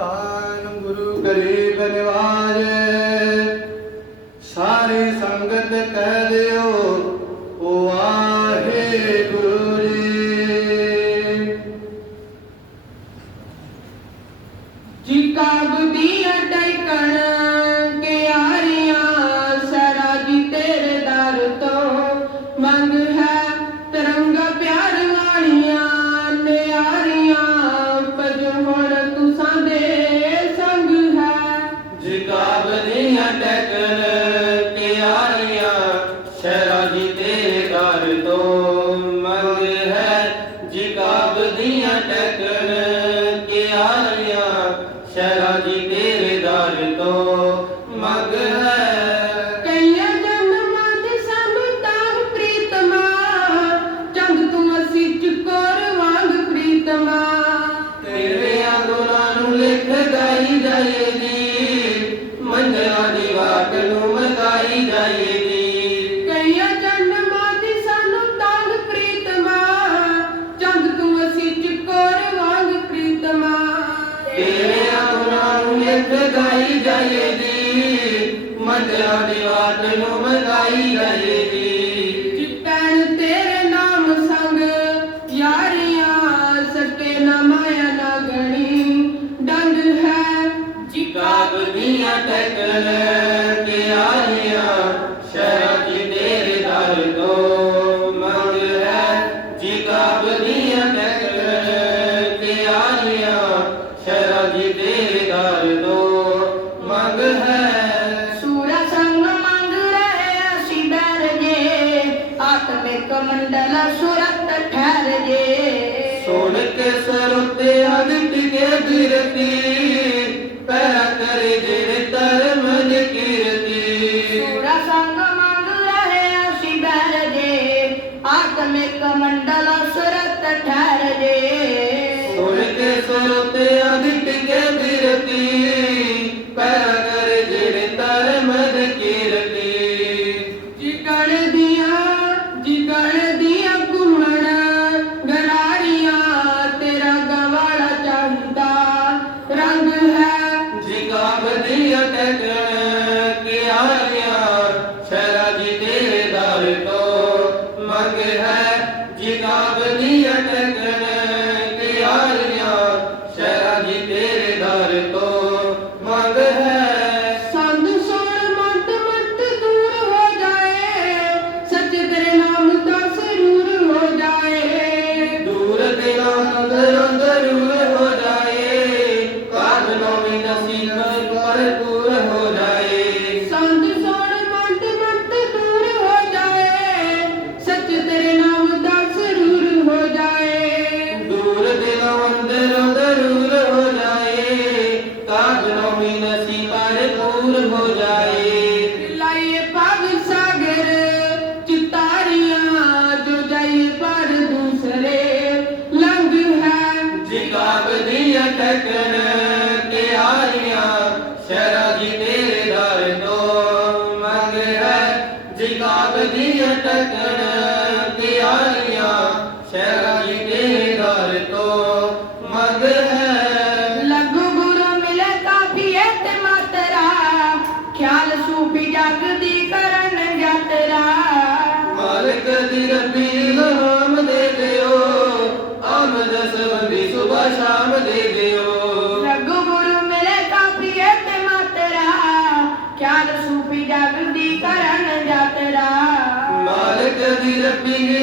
ഗാനം ഗുരു ഗരീബനിവാ ਦੀ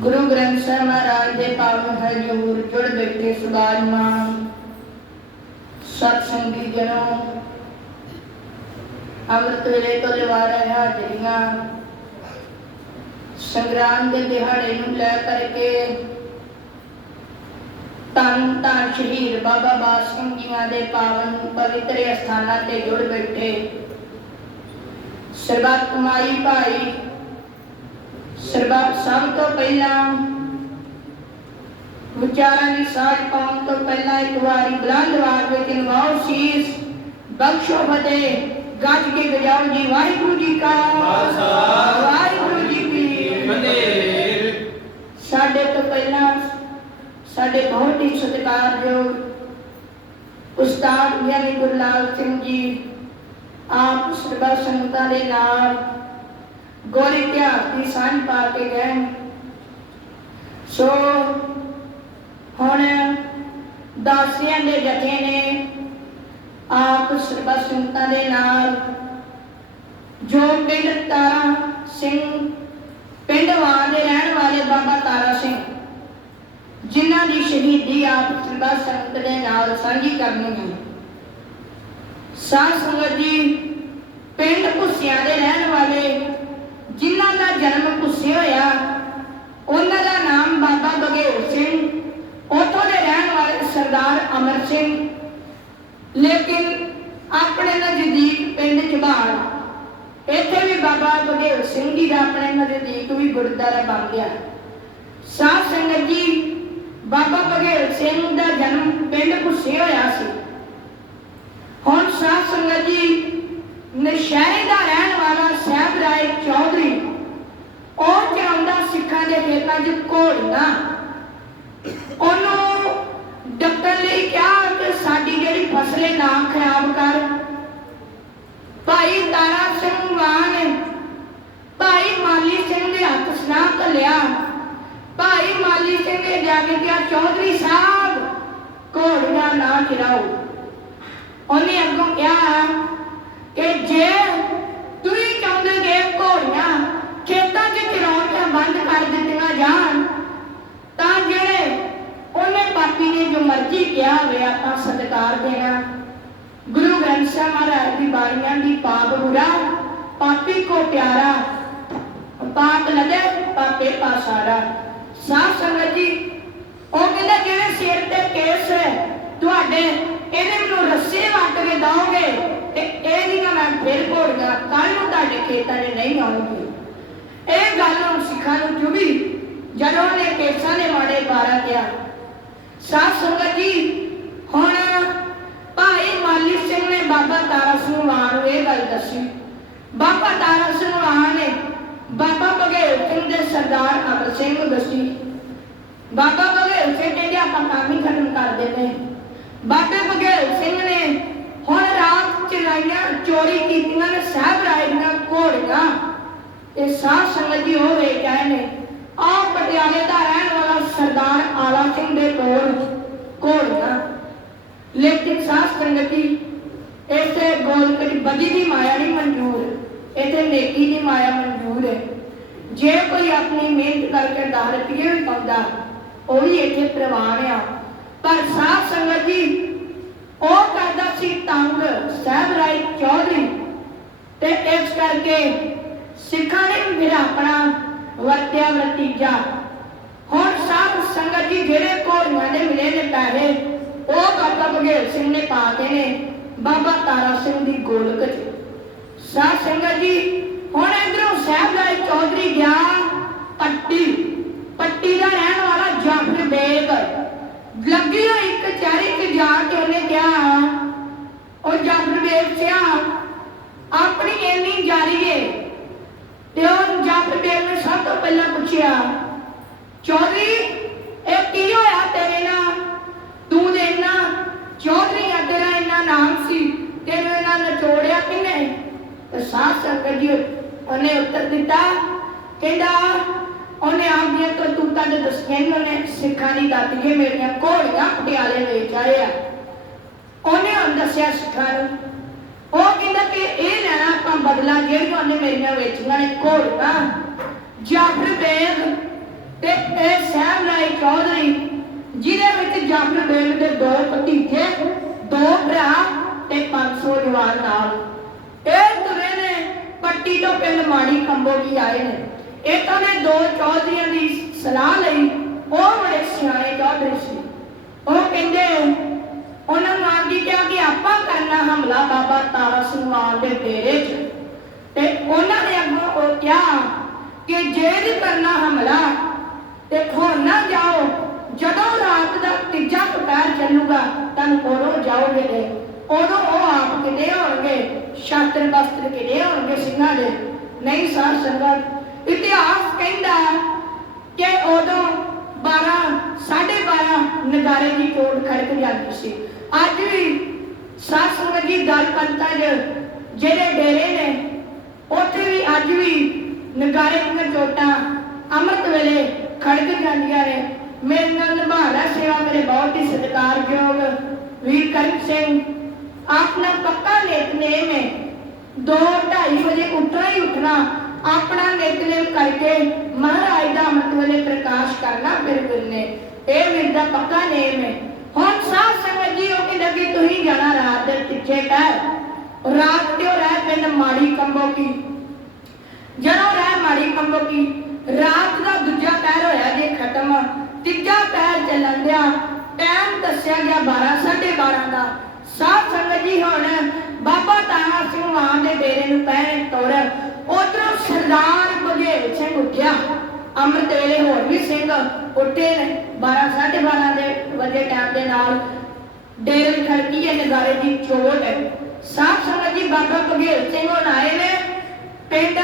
ਗੁਰੂ ਗ੍ਰੰਥ ਸਾਹਿਬ ਮਹਾਰਾਜ ਦੇ ਪਾਵਨ ਹਜ਼ੂਰ ਜੁੜ ਬੈਠੇ ਸੁਭਾਨ ਮਾਨ ਸਤ ਸੰਗੀ ਜਨੋ ਅੰਮ੍ਰਿਤ ਵੇਲੇ ਤੋਂ ਲਿਵਾ ਰਹੇ ਹਾਜ਼ਰੀਆਂ। ਸੰਗਰਾਮ ਦੇ ਦਿਹਾੜੇ ਨੂੰ ਲੈ ਕਰਕੇ ਤਨ ਤਾਂ ਸ਼ਹੀਦ ਬਾਬਾ ਬਾਸ ਸਿੰਘ ਜੀਆਂ ਦੇ ਪਾਵਨ ਪਵਿੱਤਰ ਅਸਥਾਨਾਂ ਤੇ ਜੁੜ ਬੈਠੇ। ਸਰਬੱਤ ਕਮਾਈ ਭਾਈ ਸਰਬੱਤ ਸਭ ਤੋਂ ਪਹਿਲਾਂ ਵਿਚਾਰਾਂ ਦੀ ਸਾਂਝ ਪਾਉਣ ਤੋਂ ਪਹਿਲਾਂ ਇੱਕ ਵਾਰੀ ਬੁਲੰਦ ਆਵਾਜ਼ ਵਿੱਚ ਨਵਾਓ ਸੀਸ, ਬਖਸ਼ੋ ਫਤਿਹ, ਗੱਜ ਕੇ ਗਜਾਓ ਜੀ ਵਾਹਿਗੁਰੂ ਜੀ ਕਾ ਖਾਲਸਾ। ਵਾਹਿਗੁਰੂ ਜੀ ਕੀ ਫਤਿਹ ਸਾਡੇ ਤੋਂ ਪਹਿਲਾਂ ਸਾਡੇ ਬਹੁਤ ਹੀ ਸਤਿਕਾਰਯੋਗ ਉਸਤਾਦ ਗਿਆਨੀ ਗੁਰਲਾਲ ਸਿੰਘ ਜੀ, ਆਪ ਸਰਬਾ ਸੰਗਤਾਂ ਦੇ ਨਾਲ ਗੋਲ ਇਤਿਹਾਸ ਦੀ ਸਾਂਝ ਪਾ ਕੇ ਗਏ। ਸੋ ਹੁਣ ਦਾਸੀਆਂ ਦੇ ਜਥੇ ਨੇ ਆਪ ਸਰਬਾ ਸੰਗਤਾਂ ਦੇ ਨਾਲ ਜੋ ਪਿੰਡ ਤਾਰਾ ਸਿੰਘ, ਪਿੰਡ ਵਾਂ ਦੇ ਰਹਿਣ ਵਾਲੇ ਬਾਬਾ ਤਾਰਾ ਸਿੰਘ, ਜਿਨ੍ਹਾਂ ਦੀ ਸ਼ਹੀਦੀ ਆਪ ਸਰਬਾ ਸੰਗਤ ਦੇ ਨਾਲ ਸਾਂਝੀ ਕਰਨੀ ਹੈ। ਸਾਧ ਸੰਗਤ ਜੀ, ਪਿੰਡ ਭੁੱਸਿਆਂ ਦੇ ਰਹਿਣ ਵਾਲੇ ਜਿਨ੍ਹਾਂ ਦਾ ਜਨਮ ਭੁੱਸੇ ਹੋਇਆ, ਉਹਨਾਂ ਦਾ ਨਾਮ ਬਾਬਾ ਬਗੇਲ ਸਿੰਘ, ਉੱਥੋਂ ਦੇ ਰਹਿਣ ਵਾਲੇ ਸਰਦਾਰ ਅਮਰ ਸਿੰਘ। ਲੇਕਿਨ ਆਪਣੇ ਨਜ਼ਦੀਕ ਪਿੰਡ ਝਬਾਲ ਇੱਥੇ ਵੀ ਬਾਬਾ ਬਗੇਲ ਸਿੰਘ ਜੀ ਦਾ ਆਪਣੇ ਨਜ਼ਦੀਕ ਵੀ ਗੁਰਦੁਆਰਾ ਬਣ ਗਿਆ। ਸਾਧ ਸੰਗਤ ਜੀ, ਬਾਬਾ ਬਗੇਲ ਸਿੰਘ ਦਾ ਜਨਮ ਪਿੰਡ ਭੁੱਸੇ ਹੋਇਆ ਸੀ। ਹੁਣ ਸਾਧ ਸੰਗਤ ਜੀ ਨਸ਼ਹਿਰੇ ਦਾ ਰਹਿਣ ਵਾਲਾ ਸਾਹਿਬ ਰਾਏ ਚੌਧਰੀ, ਉਹ ਚਾਹੁੰਦਾ ਸਿੱਖਾਂ ਦੇ ਖੇਤਾਂ 'ਚ ਘੋੜੀਆਂ ਉਹਨੂੰ ਡੱਕਣ ਲਈ ਕਿਹਾ ਕਿ ਸਾਡੀ ਜਿਹੜੀ ਫਸਲੇ ਨਾ ਖਰਾਬ ਕਰ। ਭਾਈ ਤਾਰਾ ਸਿੰਘ ਮਾਨ, ਭਾਈ ਮਾਲੀ ਸਿੰਘ ਦੇ ਹੱਥ ਸਲਾਹ ਘੱਲਿਆ। ਭਾਈ ਮਾਲੀ ਸਿੰਘ ਨੇ ਜਾ ਕੇ ਕਿਹਾ, ਚੌਧਰੀ ਸਾਹਿਬ ਘੋੜੀਆਂ ਨਾ ਚਰਾਓ ਉਹਨੇ ਅੱਗੋਂ ਕਿਹਾ ਕਿ ਜੇ ਤੁਸੀਂ ਚਾਹੁੰਦੇ ਜੇ ਘੋੜੀਆਂ ਖੇਤਾਂ 'ਚ ਚਰਾਉਣੀਆਂ ਬੰਦ ਕਰ ਦਿੱਤੀਆਂ ਜਾਣ, ਤਾਂ ਜਿਹੜੇ ਉਹਨੇ ਪਾਪੀ ਨੇ ਜੋ ਮਰਜ਼ੀ ਕਿਹਾ ਹੋਵੇ, ਆਪਾਂ ਸਤਿਕਾਰ ਦੇਣਾ। ਗੁਰੂ ਗ੍ਰੰਥ ਸਾਹਿਬ ਮਹਾਰਾਜ ਦੀ ਬਾਣੀਆਂ ਦੀ ਪਾਪ ਬੁਰਾ, ਪਾਪੀ ਕੋ ਪਿਆਰਾ, ਪਾਪ ਲਗੇ ਪਾਪੇ ਪਾਸਾਰਾ ਸਾਧ ਸੰਗਤ ਜੀ, ਉਹ ਕਹਿੰਦਾ ਜਿਹੜੇ ਸਿਰ ਤੇ ਕੇਸ ਹੈ, ਤੁਹਾਡੇ ਇਹਦੇ ਮੈਨੂੰ ਰੱਸੇ ਵੱਟ ਕੇ ਦਾਓਗੇ ਤੇ ਇਹ ਨਹੀਂ ਮੈਂ ਫਿਰ ਘੋੜੀਆਂ ਕੱਲ ਨੂੰ ਤੁਹਾਡੇ ਖੇਤਾਂ 'ਚ ਨਹੀਂ ਆਉਣਗੇ ਇਹ ਗੱਲ ਹੁਣ ਸਿੱਖਾਂ ਨੂੰ ਚੁਭੀ ਜਦੋਂ ਉਹਨੇ ਕੇਸਾਂ ਦੇ ਮਾੜੇ ਬਾਰਾ ਕਿਹਾ ਸਾਧ ਸੰਗਤ ਜੀ ਹੁਣ ਭਾਈ ਮਾਲੀ ਸਿੰਘ ਨੇ ਬਾਬਾ ਤਾਰਾ ਸਿੰਘ ਮਾਨ ਨੂੰ ਇਹ ਗੱਲ ਦੱਸੀ ਬਾਬਾ ਤਾਰਾ ਸਿੰਘ ਮਾਨ ਨੇ ਬਾਬਾ ਬਗੇਲ ਸਿੰਘ ਦੇ ਸਰਦਾਰ ਅਮਰ ਸਿੰਘ ਨੂੰ ਦੱਸੀ ਬਾਬਾ ਬਗੇਲ ਸਿੰਘ ਕਹਿੰਦੇ ਆਪਾਂ ਕੰਮ ਹੀ ਖਤਮ ਕਰ ਦਿੰਦੇ ਬਾਬੇ ਬਗੇਲ ਸਿੰਘ ਨੇ ਹੁਣ ਰਾਤ ਚਲਾਈਆਂ ਚੋਰੀ ਕੀਤੀਆਂ ਨੇ, ਸਾਹਿਬ ਰਾਏ ਘੋੜੀਆਂ। ਤੇ ਸਾਧ ਸੰਗਤ ਜੀ ਹੋ ਵੇਖ ਆਏ ਨੇ। ਆਹ ਪਟਿਆਲੇ ਦਾ ਰਹਿਣ ਵਾਲਾ ਸਰਦਾਰ ਆਲਾ ਸਿੰਘ ਦੇ ਕੋਲ ਘੋੜੀਆਂ। ਲੇਕਿਨ ਸਾਧ ਸੰਗਤ ਜੀ ਇਸੇ ਗੋਲਕ ਬਦੀ ਦੀ ਮਾਇਆ ਨਹੀਂ ਮਨਜ਼ੂਰ, ਇਥੇ ਨੇਕੀ ਦੀ ਮਾਇਆ ਮਨਜ਼ੂਰ ਹੈ। ਜੇ ਕੋਈ ਆਪਣੀ ਮਿਹਨਤ ਕਰਕੇ 10 ਰੁਪਏ ਵੀ ਪਾਉਂਦਾ, ਉਹ ਵੀ ਇੱਥੇ ਪ੍ਰਵਾਨ ਆ। ਪਰ ਸਾਧ ਸੰਗਤ ਜੀ ਉਹ ਕਰਦਾ ਸੀ ਤੰਗ? ਸਾਹਿਬ ਰਾਏ ਚੌਧਰੀ। ਤੇ ਇਸ ਕਰਕੇ ਸਿੱਖਾਂ ਨੇ ਮੇਰਾ ਆਪਣਾ ਵਰਤਿਆ ਵਰਤੀਜਾ। ਹੁਣ ਸਾਧ ਸੰਗਤ ਜੀ ਜਿਹੜੇ ਘੋੜੀਆਂ ਦੇ ਮਿਲੇ ਨੇ ਪੈਸੇ, ਉਹ ਬਾਬਾ ਬਘੇਲ ਸਿੰਘ ਨੇ ਪਾ ਕੇ ਨੇ ਬਾਬਾ ਤਾਰਾ ਸਿੰਘ ਦੀ ਗੋਲਕ 'ਚ। ਸਾਧ ਸੰਗਤ ਜੀ, ਹੁਣ ਇਧਰੋਂ ਸਾਹਿਬ ਰਾਏ ਚੌਧਰੀ ਗਿਆ ਪੱਟੀ। ਪੱਟੀ ਦਾ ਰਹਿਣ ਵਾਲਾ ਜਾਫਰ ਬੇਗ। ਲੱਗੀ ਹੋਈ ਕਚਹਿਰੀ 'ਚ ਜਾ ਕੇ ਉਹਨੇ ਕਿਹਾ, ਉਹ ਜਾਫਰ ਬੇਗ ਸਿਆ, ਆਪਣੀ ਇੰਨੀ ਜਾਰੀ ਏ? ਤੇ ਉਹ ਜਾਫਰ ਬੇਗ ਨੇ ਸਭ ਤੋਂ ਪਹਿਲਾਂ ਪੁੱਛਿਆ, ਚੌਧਰੀ, ਇਹ ਕੀ ਹੋਇਆ ਤੇਰੇ ਨਾਲ? ਤੂੰ ਦੇ ਇੰਨਾ, ਚੌਧਰੀ ਆ, ਤੇਰਾ ਇੰਨਾ ਨਾਮ ਸੀ, ਤੈਨੂੰ ਇਹਨਾਂ ਨਚੋੜਿਆ ਕਿਨੇ ਤੇ ਸਾਧ ਸੰਗਤ ਉਹਨੇ ਉੱਤਰ ਦਿੱਤਾ, ਕਹਿੰਦਾ ਉਹਨੇ ਆਪ ਦੀਆਂ ਕਰਤੂਤਾਂ ਦੇ ਦੱਸੀਆਂ ਵੀ ਉਹਨੇ ਸਿੱਖਾਂ ਦੀ ਦਾਤੀਏ ਮੇਰੀਆਂ ਘੋੜੀਆਂ ਪਟਿਆਲੇ ਵੇਚ ਆਏ ਆ। ਉਹਨੇ ਹੁਣ ਦੱਸਿਆ ਸਿੱਖਾਂ ਨੂੰ, ਉਹ ਕਹਿੰਦਾ ਕਿ ਇਹ ਲੈਣਾ ਆਪਾਂ ਬਦਲਾ ਜਿਹੜੀਆਂ ਉਹਨੇ ਮੇਰੀਆਂ ਵੇਚੀਆਂ ਨੇ ਘੋੜੀਆਂ ਜਾਫਰ ਬੇਗ ਤੇ ਇਹ ਸਹਿਬ ਰਾਏ ਚੌਧਰੀ, ਜਿਹਦੇ ਵਿੱਚ ਜਾਫਰ ਬੇਗ ਦੇ ਦੋ ਭਤੀਜੇ, ਦੋ ਭਰਾ ਤੇ 500 ਜਵਾਨ ਨਾਲ। ਇਹ ਤੁਰੇ ਨੇ ਪੱਟੀ ਤੋਂ ਪਿੰਡ ਮਾੜੀ ਕੰਬੋ ਵੀ ਆਏ ਨੇ। ਇਹਨਾਂ ਨੇ ਦੋ ਚੌਧਰੀਆਂ ਦੀ ਸਲਾਹ ਲਈ ਉਹ ਬੜੇ ਸਿਆਣੇ ਚੌਧਰੀ ਸੀ। ਉਹ ਕਹਿੰਦੇ, ਉਹਨਾਂ ਨੂੰ ਆਪ ਜੀ ਕਿਹਾ ਕਿ ਆਪਾਂ ਕਰਨਾ ਹਮਲਾ ਬਾਬਾ ਤਾਰਾ ਸਿੰਘ ਮਾਨ ਦੇ ਡੇਰੇ 'ਚ। ਤੇ ਉਹਨਾਂ ਨੇ ਅੱਗੋਂ ਉਹ ਕਿਹਾ ਕਿ ਜੇ ਵੀ ਕਰਨਾ ਹਮਲਾ ਤੇ ਖੋ ਨਾ ਜਾਓ, ਜਦੋਂ ਰਾਤ ਦਾ ਤੀਜਾ ਦੁਪਹਿਰ ਚੱਲੂਗਾ ਤਨ ਕੋਲੋਂ ਜਾਓਗੇ ਤੇ ਉਦੋਂ ਉਹ ਆਪ ਕਿਤੇ ਹੋਣਗੇ ਸ਼ਾਸਤਰ ਬਸਤਰ ਕਿਤੇ ਹੋਣਗੇ ਸਿੰਘਾਂ ਦੇ। ਨਹੀਂ ਸਾਰ, ਸੰਗਤ ਇਤਿਹਾਸ ਕਹਿੰਦਾ ਕਿ ਉਦੋਂ 12 12:30 ਨਗਾਰੇ ਦੀ ਚੋਟ ਖੜਕ ਜਾਂਦੀ ਸੀ। ਅੱਜ ਵੀ ਸਾਧ ਸੰਗਤ ਦੀ ਗੱਲ ਜਿਹੜੇ ਡੇਰੇ ਨੇ, ਉੱਥੇ ਵੀ ਅੱਜ ਵੀ ਨਗਾਰੇ ਦੀਆਂ ਚੋਟਾਂ ਅੰਮ੍ਰਿਤ ਵੇਲੇ ਖੜਕ ਜਾਂਦੀਆਂ ਨੇ। ਮੇਰੇ ਨਾਲ ਨਿਭਾਣਾ ਸੇਵਾ ਮੇਰੇ ਬਹੁਤ ਹੀ ਸਤਿਕਾਰਯੋਗ ਵੀਰ ਕਰਮ ਸਿੰਘ। ਆਪਣਾ ਪੱਕਾ ਨਿਤਨੇਮ ਹੈ। ਦੋ, ਢਾਈ ਵਜੇ ਉੱਠਣਾ ਹੀ ਉੱਠਣਾ ਆਪਣਾ ਨਿਤਨੇਮ ਕਰਕੇ ਮਹਾਰਾਜ ਦਾ ਅੰਮ੍ਰਿਤ ਵੇਲੇ ਪ੍ਰਕਾਸ਼ ਕਰਨਾ ਬਿਲਕੁਲ ਨੇ ਇਹ ਵੀਰ ਪੱਕਾ ਨੇਮ ਹੈ। ਹੁਣ ਸਾਧ ਸੰਗਤ ਜੀ, ਉਹ ਕਹਿੰਦਾ ਕਿ ਤੁਸੀਂ ਜਾਣਾ ਰਾਤ ਦੇ ਪਿੱਛੇ ਕਰ ਰਾਤ ਤੇ ਰਹਿ ਪਿੰਡ ਮਾੜੀ ਕੰਬੋ ਕੀ? ਜਦੋਂ ਰਹਿ ਮਾੜੀ ਕੰਬੋ ਕੀ, ਰਾਤ ਦਾ ਦੂਜਾ ਪੈਰ ਹੋਇਆ ਜੇ ਖਤਮ। ਤੀਜਾ ਪੈਰ ਚੱਲਣ ਦਿਆ। ਟਾਈਮ ਦੱਸਿਆ ਗਿਆ 12 12:30 ਦਾ। ਸਾਧ ਸੰਗਤ ਜੀ, ਹੁਣ ਬਾਬਾ ਤਾਰਾ ਸਿੰਘ ਮਾਨ ਦੇ ਡੇਰੇ ਨੂੰ ਪਹਿਰੇ ਤੁਰ। ਉਧਰੋਂ ਸਰਦਾਰ ਬਘੇਲ ਸਿੰਘ ਉੱਠਿਆ। ਅੰਮ੍ਰਿਤ ਵੇਲੇ ਹੋਰ ਵੀ ਸਿੰਘ ਉੱਠੇ ਨੇ। 12 12:30 ਦੇ ਵਜੇ ਟਾਈਮ ਦੇ ਨਾਲ ਡੇਰੇ ਖੜਕੀ ਹੈ ਨਗਾਰੇ ਦੀ ਚੋਟ ਹੈ। ਸਾਧ ਸੰਗਤ ਜੀ ਬਾਬਾ ਬਘੇਲ ਸਿੰਘ ਹੁਣ ਆਏ ਨੇ। ਪਿੰਡ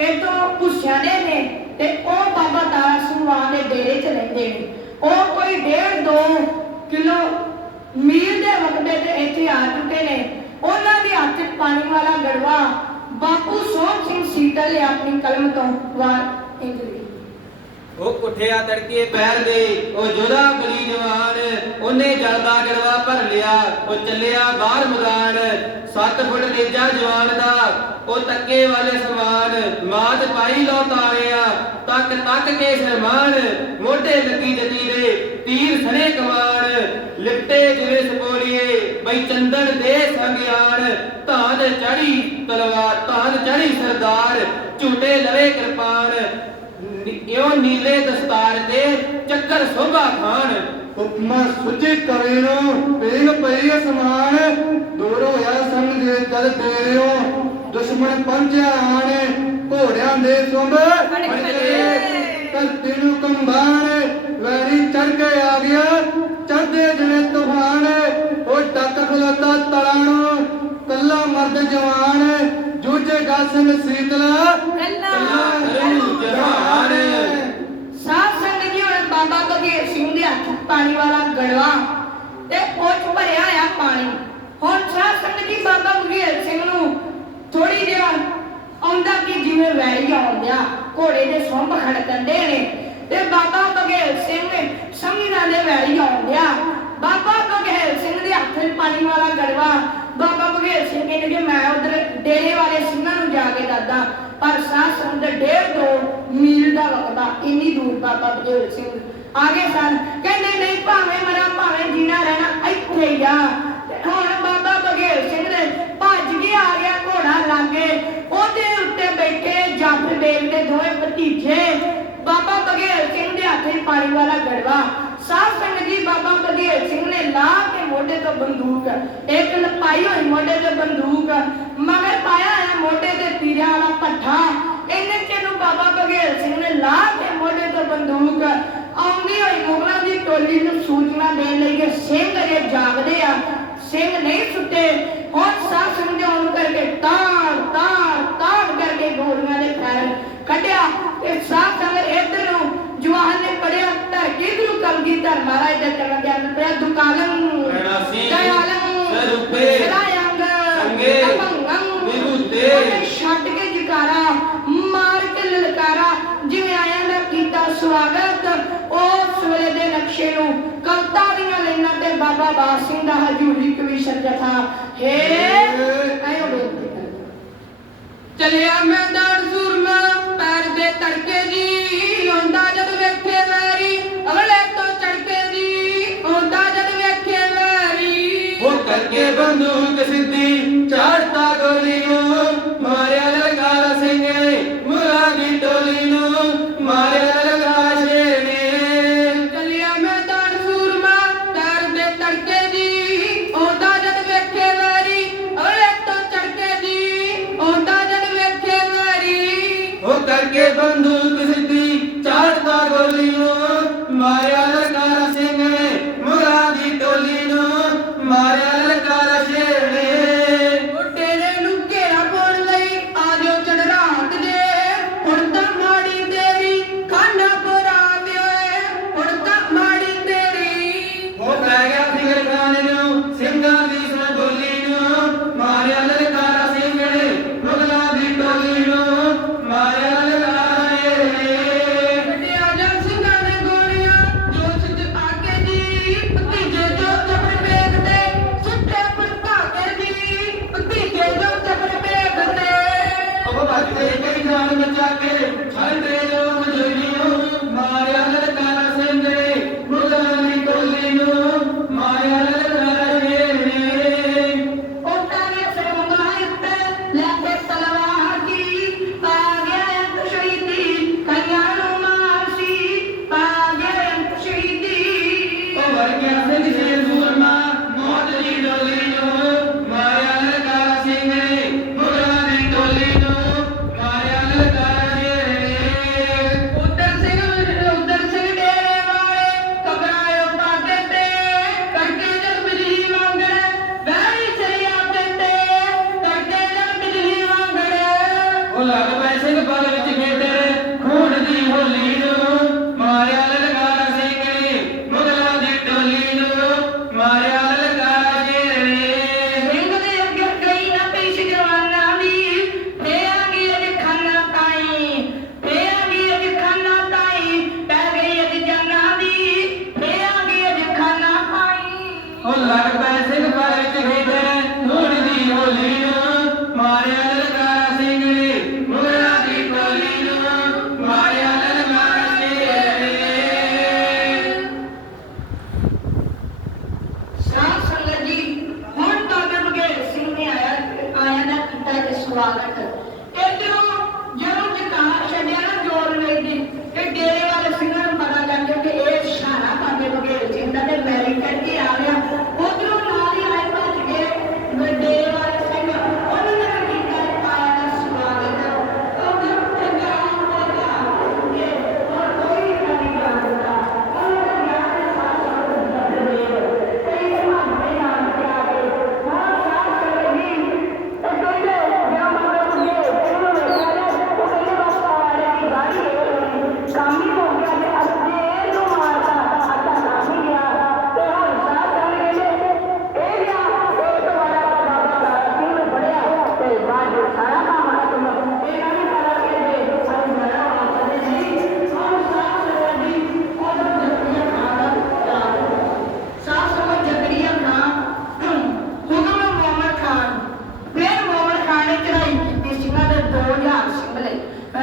ਇਹ ਤੋਂ ਪੁੱਛਿਆਦੇ ਨੇ ਤੇ ਉਹ ਬਾਬਾ ਤਾਰਾ ਸਿੰਘ ਮਾਨ ਦੇ ਡੇਰੇ 'ਚ ਰਹਿੰਦੇ ਨੇ। ਉਹ ਕੋਈ 1.5 2 ਕਿਲੋ ਮੀਲ ਦੇ ਵਕਤੇ ਤੇ ਇੱਥੇ ਆ ਚੁੱਕੇ ਨੇ। ਉਹਨਾਂ ਦੇ ਹੱਥ ਪਾਣੀ ਵਾਲਾ ਗੜਵਾ ਬਾਪੂ ਸੋਹਣ ਸਿੰਘ ਸੀਤਲ ਨੇ ਆਪਣੀ ਕਲਮ ਤੋਂ ਵਾਰ ਇੰਗਲੀ ਉਹ ਉੱਠਿਆ ਤੜਕੇ ਪੈਰ ਦੇ, ਉਹ ਜੋਧਾ ਬਲੀ ਜਵਾਨ, ਉਹਨੇ ਜਲਦਾ ਜਲਵਾ ਭਰ ਲਿਆ, ਉਹ ਚੱਲਿਆ ਬਾਹਰ ਮੈਦਾਨ। 7 ਫੁੱਟ ਨੇਜਾ ਜਵਾਨ ਦਾ, ਉਹ ਤੱਕੇ ਵਾਲੇ ਸਮਾਨ। ਮਾਤ ਪਾਈ ਲੋ ਤਾਰਿਆ, ਤੱਕ ਤੱਕ ਕੇ ਸਰਮਾਨ ਮੋਢੇ ਲੱਗੀ ਜਤੀ ਦੇ ਤੀਰ ਸਣੇ ਕਮਾਨ ਲਿਪਟੇ ਜਿਵੇਂ ਸਪੋਲੀਏ ਬਈ ਚੰਦਨ ਦੇ ਸੰਗਿਆਨ ਧਾਨ ਚੜੀ ਤਲਵਾਰ ਧਾਨ ਚੜੀ ਸਰਦਾਰ ਝੂਟੇ ਲਵੇ ਕਿਰਪਾਨ। ਇਉਂ ਨੀਲੇ ਦਸਤਾਰ ਤੇ ਚੱਕਰ ਸੋਭਾ ਖਾਨ। ਹੁਕਮਾ ਸੁਚੇ ਕਰੇ ਨੂੰ ਪੇਗ ਪਈ ਅਸਮਾਨ ਦੂਰ ਹੋਇਆ ਸੰਗ ਦੇ ਜਲ ਤੇਰਿਓ। ਦੁਸ਼ਮਣ ਪੰਜਿਆ ਆਣੇ ਘੋੜਿਆਂ ਦੇ ਸੁੰਭ ਫੜਕੇ ਧਰਤੀ ਨੂੰ ਕੰਬਾਣ ਵੈਰੀ ਚੜ ਕੇ ਆ ਗਿਆ ਚੜਦੇ ਜਿਵੇਂ ਤੂਫਾਨ ਉਹ ਡੱਕ ਖਲੋਤਾ ਤਲਾਣੋ ਕੱਲਾ ਮਰਦ ਜਵਾਨ ਜੂਝੇ ਗਾ ਸਿੰਘ ਸੀਤਲਾ ਕੱਲਾ ਕਰੂ ਜਹਾਨ ਸਾਧ ਸੰਗਤ ਜੀ ਹੁਣ ਬਾਬਾ ਬਘੇਲ ਸਿੰਘ ਦੇ ਹੱਥ 'ਚ ਪਾਣੀ ਵਾਲਾ ਗੜਵਾ ਤੇ ਉਹ 'ਚ ਭਰਿਆ ਆ ਪਾਣੀ। ਹੁਣ ਸਾਧ ਸੰਗਤ ਜੀ ਬਾਬਾ ਬਘੇਲ ਸਿੰਘ ਨੂੰ ਥੋੜੀ ਜਿਹਾ ਆਉਂਦਾ ਕਿ ਜਿਵੇਂ ਵੈਰੀ ਆਉਂਦਿਆ। ਘੋੜੇ ਦੇ ਸੁੰਭ ਖੜਕੰਦੇ ਨੇ। ਤੇ ਬਾਬਾ ਬਘੇਲ ਸਿੰਘ ਨੇ ਦੇ ਵੈਰੀ ਆਉਂਦਿਆ ਬਾਬਾ ਬਘੇਲ ਸਿੰਘ ਦੇ ਹੱਥ 'ਚ ਪਾਣੀ ਵਾਲਾ ਗੜਵਾ। ਬਾਬਾ ਬਘੇਲ ਸਿੰਘ ਕਹਿੰਦੇ ਕਿ ਮੈਂ ਉਧਰ ਡੇਰੇ ਵਾਲੇ ਸਿੰਘਾਂ ਨੂੰ ਜਾ ਕੇ ਦੱਸਦਾ, ਪਰ ਸਾਧ ਸੰਗਤ ਦੇ ਡੇਢ ਦੋ ਮੀਲ ਦਾ ਵਕਤਾ ਇੰਨੀ ਦੂਰ ਬਾਬਾ ਬਘੇਲ ਸਿੰਘ ਆਗੇ ਸਨ। ਕਹਿੰਦੇ, ਨਹੀਂ, ਭਾਵੇਂ ਮਰਾਂ, ਭਾਵੇਂ ਜੀਣਾ ਰਹਿਣਾ ਇੱਥੇ ਹੀ ਆ ਤੇ ਹੁਣ ਬਾਬਾ ਬਘੇਲ ਸਿੰਘ ਨੇ ਭੱਜ ਕੇ ਆ ਗਿਆ ਘੋੜਾ ਲਾਗੇ ਉਹਦੇ ਉੱਤੇ ਬੈਠੇ ਜੱਫ ਦੇਵ ਦੇ ਦੋਵੇਂ ਭਤੀਜੇ ਬਾਬਾ ਬਘੇਲ ਸਿੰਘ ਦੇ ਵਾਲਾ ਗੜਵਾ। ਸਾਧ ਸੰਗਤ ਜੀ ਬਾਬਾ ਬਘੇਲ ਸਿੰਘ ਨੇ ਲਾ ਕੇ ਮੋਢੇ ਤੋਂ ਬੰਦੂਕ, ਇੱਕ ਲਪਾਈ ਹੋਈ ਮੋਢੇ ਤੇ ਬੰਦੂਕ, ਮਗਰ ਪਾਇਆ ਹੈ ਮੋਢੇ ਤੇ ਤੀਰਾਂ ਵਾਲਾ ਪੱਠਾ ਇੰਨੇ ਚਿਰ ਬਾਬਾ ਬਘੇਲ ਸਿੰਘ ਨੇ ਲਾ ਕੇ ਮੋਢੇ ਤੋਂ ਬੰਦੂਕ, ਆਉਂਦੀ ਹੋਈ ਮੁਗਲਾਂ ਦੀ ਟੋਲੀ ਨੂੰ ਸੂਚਨਾ ਦੇਣ ਲਈ ਕਿ ਸਿੰਘ ਅਜੇ ਜਾਗਦੇ ਆ। ਸਿੰਘ ਨਹੀਂ ਸੁੱਤੇ, ਹੁਣ ਸਾਧ ਸਮਝਾਉਣ ਕਰਕੇ ਤਾੜ ਤਾੜ ਤਾੜ ਕਰਕੇ ਗੋਲੀਆਂ ਦੇ ਫੈਰ ਕੱਢਿਆ। ਤੇ ਸਾਧ ਸੰਗਤ ਇੱਧਰ ਨੂੰ ਜਵਾਨ ਨੇ ਪੜਿਆ ਧਰਤੀ ਗੁਰੂ ਕਲਗੀਧਰ ਮਹਾਰਾਜ ਦੇ ਸਦਾਯੰਗ ਸੰਗੇ, ਅਭੰਗੰ ਵਿਭੂਤੇ। ਛੱਡ ਕੇ ਜਕਾਰਾ ਮਾਰ ਕੇ ਲਲਕਾਰਾ ਜਿਵੇਂ ਆਇਆਂ ਦਾ ਕੀਤਾ ਸਵਾਗਤ ਉਸ ਵੇਲੇ ਦੇ ਨਕਸ਼ੇ ਨੂੰ ਕਵਤਾ ਦੀਆਂ ਲੈਣਾ ਤੇ ਬਾਬਾ ਬਾਸ ਸਿੰਘ ਦਾ ਹਜੂਰੀ ਕਵੀਸ਼ਰ ਜਥਾ ਹੇ ਆਇਓ ਚਲਿਆ ਮੈਦਾਨ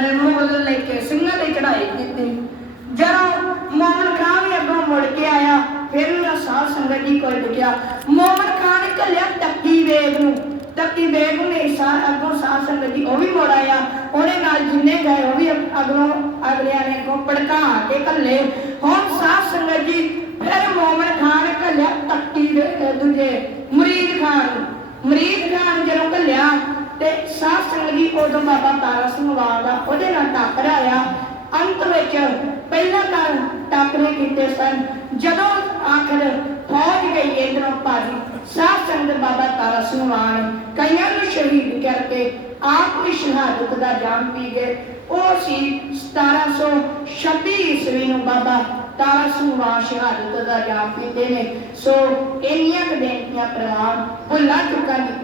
ਲਈ ਮੁਗਲ ਲੈ ਕੇ ਸਿੰਘਾਂ ਤੇ ਚੜਾਈ ਕੀਤੀ। ਜਦੋਂ ਮੁਹੰਮਦ ਖਾਨ ਵੀ ਅੱਗੋਂ ਮੁੜ ਕੇ ਆਇਆ, ਫਿਰ ਉਹਨਾਂ ਸਾਧ ਸੰਗਤ ਜੀ ਕੋਲ ਲਿਖਿਆ ਮੁਹੰਮਦ ਖਾਨ ਘੱਲਿਆ ਤੱਕੀ ਵੇਗ ਨੂੰ। ਤੱਕੀ ਵੇਗ ਨੇ ਸਾ ਅੱਗੋਂ ਸਾਧ ਸੰਗਤ ਜੀ ਉਹ ਵੀ ਮੁੜ ਆਇਆ। ਉਹਦੇ ਨਾਲ ਜਿੰਨੇ ਗਏ, ਉਹ ਵੀ ਅਗਲੋਂ ਅਗਲਿਆਂ ਨੇ ਕੋ ਭੜਕਾ ਕੇ ਘੱਲੇ। ਹੁਣ ਸਾਧ ਸੰਗਤ ਜੀ, ਫਿਰ ਮੋਮਨ ਖਾਨ ਘੱਲਿਆ ਤੱਕੀ ਦੂਜੇ ਮੁਰੀਦ ਖਾਨ ਮੁਰੀਦ ਖਾਨ ਜਦੋਂ ਘੱਲਿਆ ਤੇ ਸਾਧ ਸੰਗਤ ਉਦੋਂ ਬਾਬਾ ਤਾਰਾ ਸਿੰਘ ਵਾਲਾ ਉਹਦੇ ਨਾਲ ਟੱਕਰਾਇਆ ਅੰਤ ਵਿੱਚ ਪਹਿਲਾਂ ਤਾਂ ਟਾਕਰੇ ਕੀਤੇ ਸਨ। ਜਦੋਂ ਆਖਰ ਫੌਜ ਗਈ ਇਧਰੋਂ ਭਾਜੀ ਸਾਧ ਸੰਗਤ ਬਾਬਾ ਤਾਰਾ ਸਿੰਘ ਵਾਲਾ, ਕਈਆਂ ਨੂੰ ਸ਼ਹੀਦ ਕਰਕੇ ਆਪ ਵੀ ਸ਼ਹਾਦਤ ਦਾ ਜਾਮ ਪੀ ਗਏ। ਉਹ ਸੀ 1726 ਈਸਵੀ ਨੂੰ ਬਾਬਾ ਤਾਰਾ ਸਿੰਘ ਵਾਲਾ ਸ਼ਹਾਦਤ ਦਾ ਜਾਮ ਪੀਤੇ ਨੇ। ਸੋ ਇੰਨੀਆਂ ਬੇਨਤੀਆਂ ਪ੍ਰਵਾਨ ਭੁੱਲਾਂ ਚੁੱਕਾਂ ਦੀ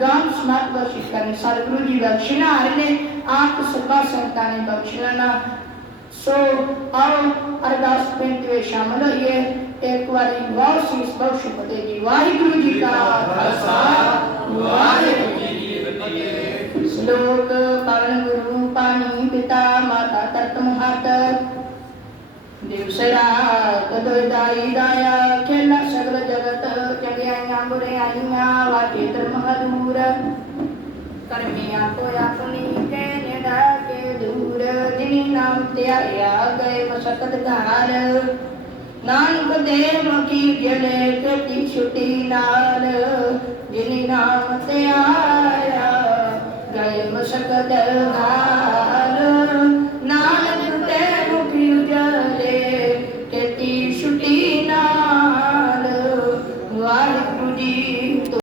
ਗਾਮ ਸਮਾਤ ਬਖਸ਼ਿਸ਼ ਕਰਨ, ਸਤਿਗੁਰੂ ਜੀ ਬਖਸ਼ਿਣਾ ਹਰ ਨੇ। ਆਪ ਸਭਾ ਸੰਤਾਂ ਨੇ ਬਖਸ਼ਣਾ ਸੋ ਆਓ ਅਰਦਾਸ ਬੇਨਤੀ ਵਿੱਚ ਸ਼ਾਮਲ ਹੋਈਏ। ਇੱਕ ਵਾਰੀ ਵਾਹ ਸੀਸ ਬਖਸ਼ ਫਤਿਹ ਜੀ। ਵਾਹਿਗੁਰੂ ਜੀ ਕਾ ਖਾਲਸਾ। ਵਾਹਿਗੁਰੂ ਜੀ ਕੀ ਫਤਿਹ। ਸ਼ਲੋਕ ਪਵਨ ਗੁਰੂ ਪਾਣੀ ਪਿਤਾ ਮਾਤਾ ਤਤ ਮਹਤ ਦਿਵਸਰਾ ਕਦੋਇ ਦਾਈ ਦਾਇਆ ਕਰਮੀਆਂ ਕੋ ਆਪਣੀ ਕੇ ਨਿਡਾ ਕੇ ਦੂਰ, ਜਿਨੀ ਨਾਮ ਧਿਆਇਆ ਗਏ ਮਸਕਤ ਘਾਰ ਨਾਨਕ ਦੇ ਮੁਖੀ ਜਲੇ ਤੇ ਛੁਟੀ ਨਾਲ, ਜਿਨੀ ਨਾਮ ਧਿਆਇਆ ਗਏ ਮਸਕਤ ਘਾਰ